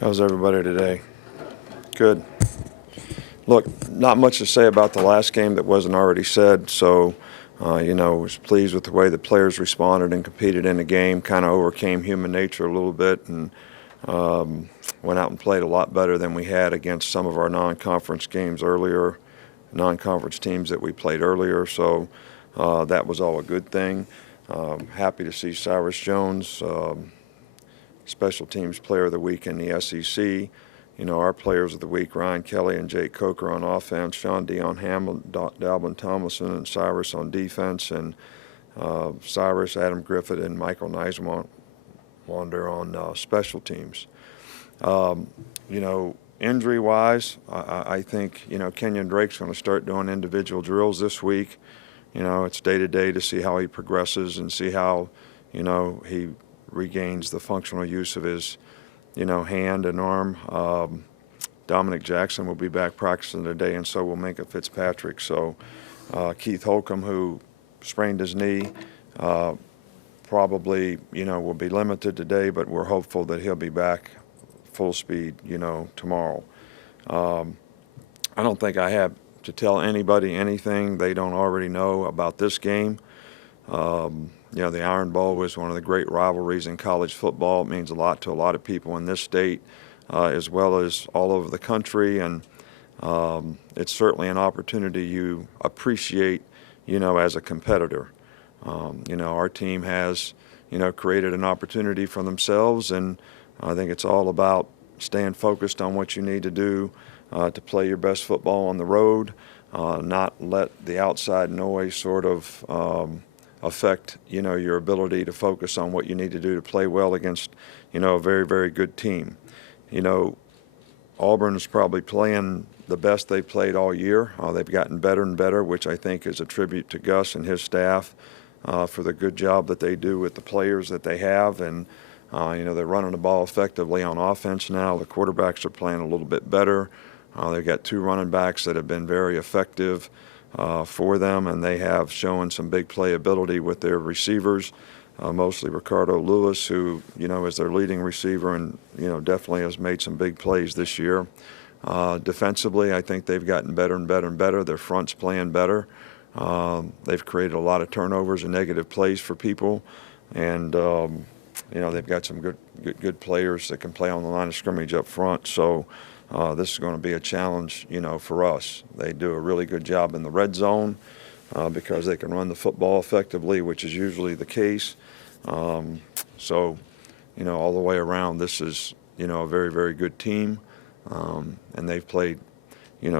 How's everybody today? Good. Look, not much to say about the last game that wasn't already said. So, was pleased with the way the players responded and competed in the game. Kind of overcame human nature a little bit and went out and played a lot better than we had against some of our non-conference games earlier, non-conference teams that we played earlier. So that was all a good thing. Happy to see Cyrus Jones, Special Teams Player of the Week in the SEC. Our players of the week, Ryan Kelly and Jake Coker on offense, Shaun Dalvin Tomlinson, and Cyrus on defense, and Cyrus, Adam Griffith, and Michael Neiswander on special teams. Injury-wise, I think, Kenyon Drake's going to start doing individual drills this week. It's day-to-day to see how he progresses and see how, he regains the functional use of his hand and arm. Dominic Jackson will be back practicing today, and so will Minka Fitzpatrick. So Keith Holcomb, who sprained his knee, probably, will be limited today, but we're hopeful that he'll be back full speed, tomorrow. I don't think I have to tell anybody anything they don't already know about this game. The Iron Bowl was one of the great rivalries in college football. It means a lot to a lot of people in this state as well as all over the country, and it's certainly an opportunity you appreciate, as a competitor. Our team has, created an opportunity for themselves, and I think it's all about staying focused on what you need to do to play your best football on the road, not let the outside noise sort of affect, your ability to focus on what you need to do to play well against, a very, very good team. Auburn is probably playing the best they've played all year. They've gotten better and better, which I think is a tribute to Gus and his staff for the good job that they do with the players that they have. And, they're running the ball effectively on offense now. The quarterbacks are playing a little bit better. They've got two running backs that have been very effective for them, and they have shown some big playability with their receivers, mostly Ricardo Lewis, who, is their leading receiver and, definitely has made some big plays this year. Defensively, I think they've gotten better and better and better. Their front's playing better. They've created a lot of turnovers and negative plays for people, and, they've got some good players that can play on the line of scrimmage up front. So this is going to be a challenge, for us. They do a really good job in the red zone because they can run the football effectively, which is usually the case. So, all the way around, this is, a very, very good team. And they've played,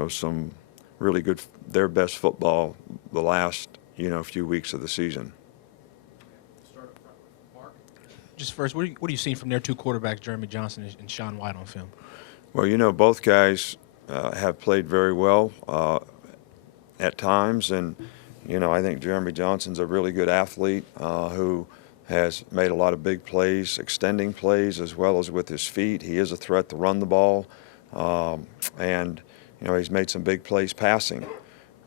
some really good, their best football the last, few weeks of the season. Just first, what are you seeing from their two quarterbacks, Jeremy Johnson and Shaun White, on film? Well, both guys have played very well at times, and I think Jeremy Johnson's a really good athlete who has made a lot of big plays, extending plays as well as with his feet. He is a threat to run the ball, and he's made some big plays passing.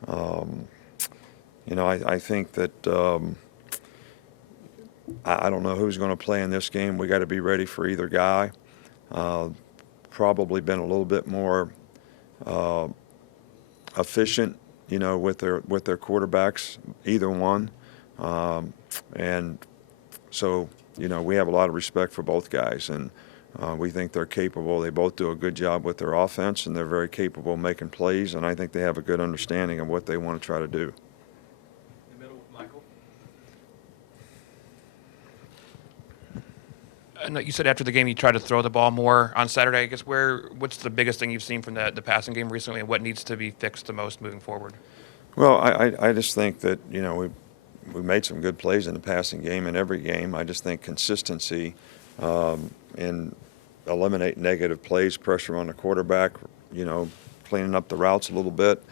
I think that I don't know who's going to play in this game. We got to be ready for either guy. Probably been a little bit more efficient, with their quarterbacks, either one, and so we have a lot of respect for both guys, and we think they're capable. They both do a good job with their offense, and they're very capable of making plays, and I think they have a good understanding of what they want to try to do. In the middle with Michael. You said after the game you tried to throw the ball more on Saturday. I guess what's the biggest thing you've seen from the passing game recently, and what needs to be fixed the most moving forward? Well, I just think that we made some good plays in the passing game in every game. I just think consistency in eliminate negative plays, pressure on the quarterback, cleaning up the routes a little bit,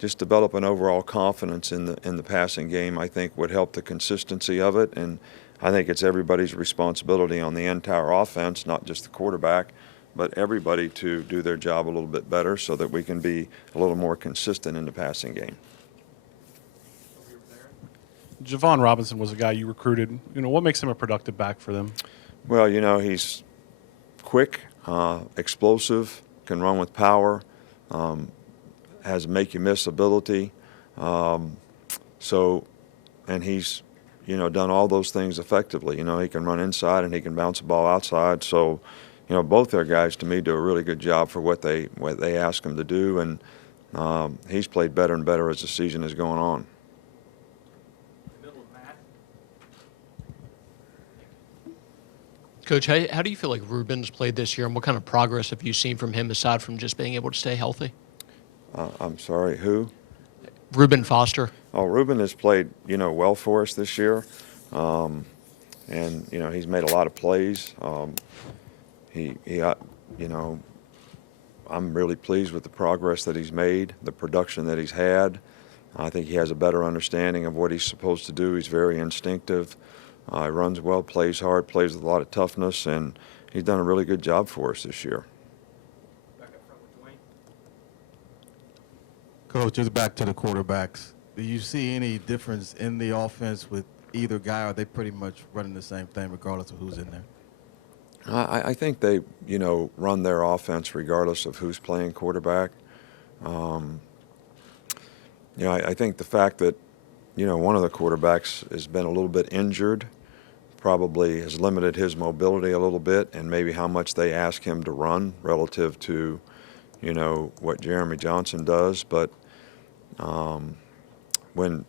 just develop an overall confidence in the passing game. I think would help the consistency of it, and I think it's everybody's responsibility on the entire offense, not just the quarterback, but everybody to do their job a little bit better so that we can be a little more consistent in the passing game. Javon Robinson was a guy you recruited. What makes him a productive back for them? Well, he's quick, explosive, can run with power, has make-you-miss ability. And he's, done all those things effectively. He can run inside and he can bounce the ball outside. So, both their guys to me do a really good job for what they ask him to do, and he's played better and better as the season is going on. Coach, how do you feel like Reuben's played this year, and what kind of progress have you seen from him aside from just being able to stay healthy? I'm sorry, who? Reuben Foster. Oh, Reuben has played, well for us this year, and he's made a lot of plays. I'm really pleased with the progress that he's made, the production that he's had. I think he has a better understanding of what he's supposed to do. He's very instinctive. He runs well, plays hard, plays with a lot of toughness, and he's done a really good job for us this year. Coach, just back to the quarterbacks. Do you see any difference in the offense with either guy, or are they pretty much running the same thing regardless of who's in there? I think they, run their offense regardless of who's playing quarterback. I think the fact that, one of the quarterbacks has been a little bit injured probably has limited his mobility a little bit, and maybe how much they ask him to run relative to, what Jeremy Johnson does. But when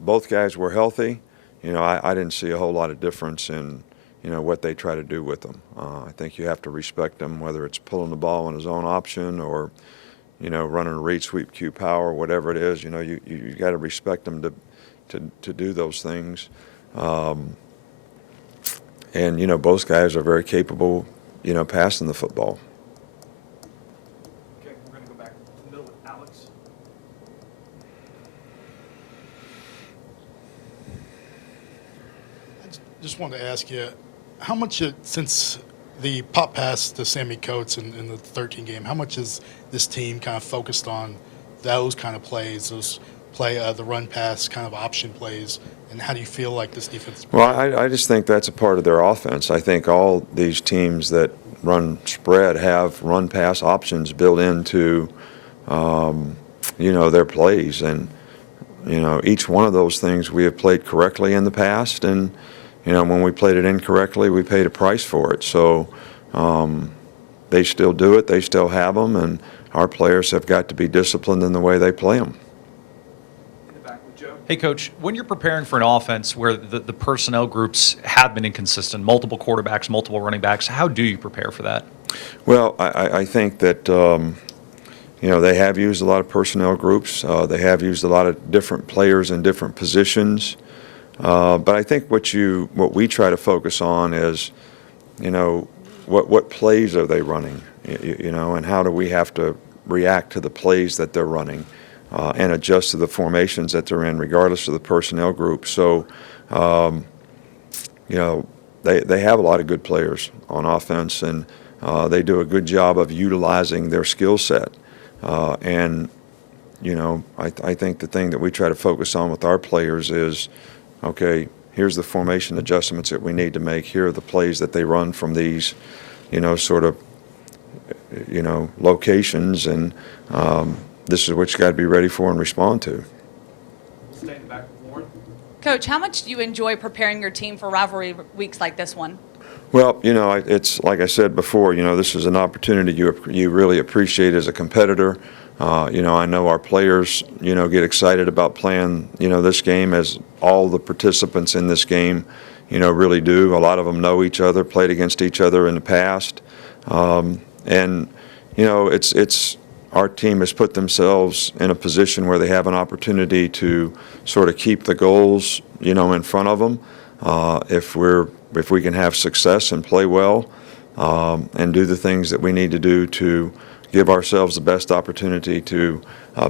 both guys were healthy, I didn't see a whole lot of difference in, what they try to do with them. I think you have to respect them, whether it's pulling the ball on his own option or, running a read, sweep, cue, power, whatever it is. You got to respect them to do those things. And, both guys are very capable, passing the football. Okay, we're going to go back to the middle with Alex. I just wanted to ask you, how much, since the pop pass to Sammy Coates in the 13 game, how much is this team kind of focused on those kind of plays, the run pass kind of option plays, and how do you feel like this defense? Well, I just think that's a part of their offense. I think all these teams that run spread have run pass options built into, their plays. And, each one of those things we have played correctly in the past. And, when we played it incorrectly, we paid a price for it. So they still do it. They still have them. And our players have got to be disciplined in the way they play them. Hey, Coach, when you're preparing for an offense where the personnel groups have been inconsistent, multiple quarterbacks, multiple running backs, how do you prepare for that? Well, I think that, they have used a lot of personnel groups. They have used a lot of different players in different positions. But I think what we try to focus on is, what plays are they running, and how do we have to react to the plays that they're running. And adjust to the formations that they're in, regardless of the personnel group. So, they have a lot of good players on offense, and they do a good job of utilizing their skill set. And, I think the thing that we try to focus on with our players is, okay, here's the formation adjustments that we need to make. Here are the plays that they run from these, locations, and this is what you got to be ready for and respond to. Stay in the back with Warren. Coach, how much do you enjoy preparing your team for rivalry weeks like this one? Well, it's like I said before, this is an opportunity you really appreciate as a competitor. I know our players, get excited about playing, this game, as all the participants in this game, really do. A lot of them know each other, played against each other in the past. It's our team has put themselves in a position where they have an opportunity to sort of keep the goals, in front of them. If we can have success and play well, and do the things that we need to do to give ourselves the best opportunity to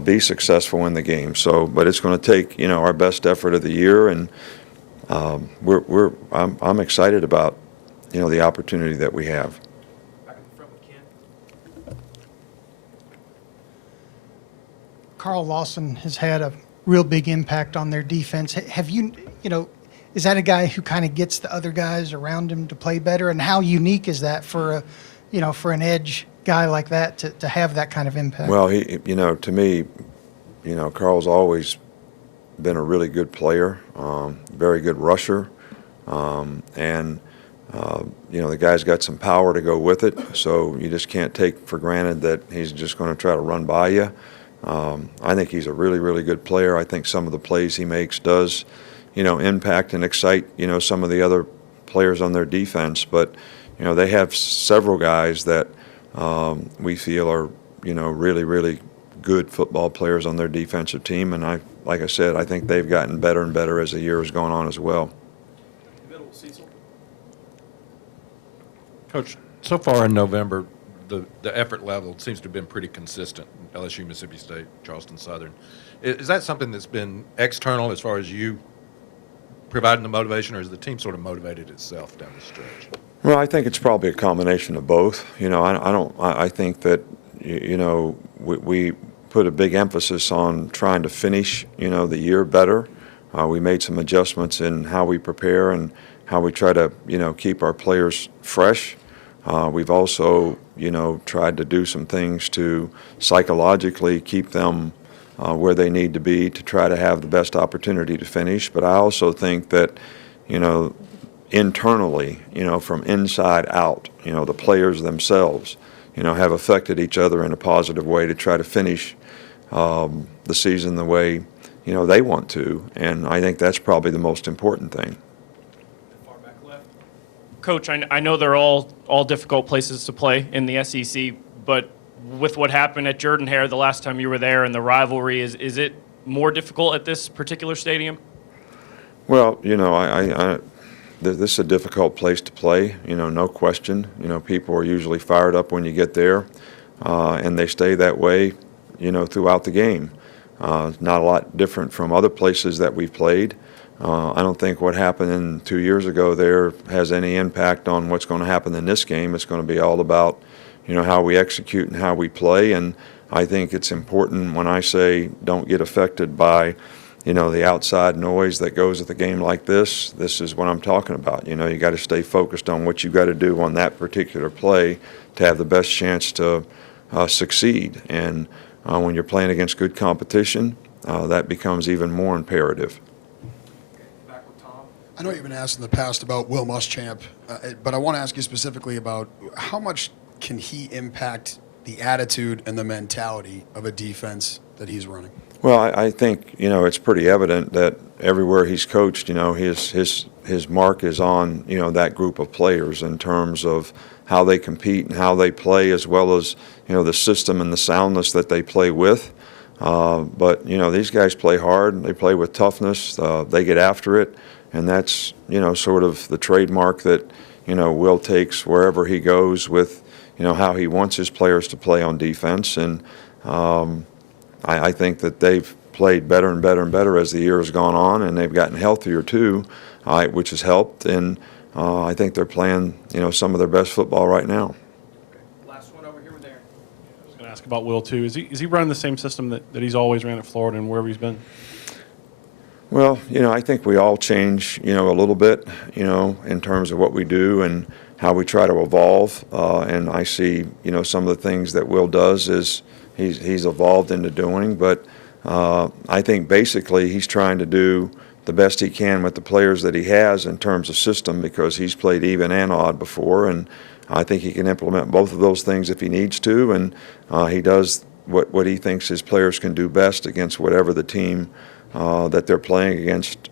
be successful in the game. So, but it's going to take, our best effort of the year, and I'm excited about, the opportunity that we have. Back in the front with Ken. Carl Lawson has had a real big impact on their defense. Have you, is that a guy who kind of gets the other guys around him to play better? And how unique is that for for an edge guy like that to have that kind of impact? Well, to me, Carl's always been a really good player, very good rusher, and the guy's got some power to go with it. So you just can't take for granted that he's just going to try to run by you. I think he's a really, really good player. I think some of the plays he makes does, impact and excite, some of the other players on their defense. But, they have several guys that we feel are, really, really good football players on their defensive team. And like I said, I think they've gotten better and better as the year has gone on as well. Coach, so far in November, the effort level seems to have been pretty consistent. LSU, Mississippi State, Charleston Southern. Is that something that's been external as far as you providing the motivation, or is the team sort of motivated itself down the stretch? Well, I think it's probably a combination of both. I think that, we put a big emphasis on trying to finish, the year better. We made some adjustments in how we prepare and how we try to, keep our players fresh. We've also, tried to do some things to psychologically keep them where they need to be to try to have the best opportunity to finish. But I also think that, internally, from inside out, the players themselves, have affected each other in a positive way to try to finish the season the way, they want to. And I think that's probably the most important thing. Coach, I know they're all difficult places to play in the SEC, but with what happened at JordanHare the last time you were there and the rivalry, is it more difficult at this particular stadium? Well, this is a difficult place to play, no question. People are usually fired up when you get there, and they stay that way, throughout the game. Not a lot different from other places that we've played. I don't think what happened 2 years ago there has any impact on what's going to happen in this game. It's going to be all about, how we execute and how we play. And I think it's important when I say don't get affected by, the outside noise that goes with a game like this. This is what I'm talking about. You got to stay focused on what you got to do on that particular play to have the best chance to succeed. And when you're playing against good competition, that becomes even more imperative. I know you've been asked in the past about Will Muschamp, but I want to ask you specifically about how much can he impact the attitude and the mentality of a defense that he's running? Well, I think, it's pretty evident that everywhere he's coached, his mark is on, that group of players in terms of how they compete and how they play, as well as, the system and the soundness that they play with. But, these guys play hard, they play with toughness, they get after it. And that's, sort of the trademark that, Will takes wherever he goes with, how he wants his players to play on defense. And I think that they've played better and better and better as the year has gone on, and they've gotten healthier too, which has helped. And I think they're playing, some of their best football right now. Last one over here with Aaron. I was going to ask about Will too. Is he running the same system that he's always ran at Florida and wherever he's been? Well, I think we all change, a little bit, in terms of what we do and how we try to evolve. And I see, some of the things that Will does is he's evolved into doing. But I think basically he's trying to do the best he can with the players that he has in terms of system, because he's played even and odd before. And I think he can implement both of those things if he needs to. And he does what he thinks his players can do best against whatever the team that they're playing against,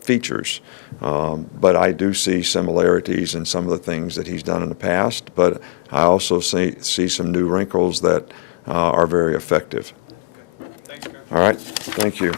features. But I do see similarities in some of the things that he's done in the past, but I also see some new wrinkles that are very effective. Thanks, Coach. All right, thank you.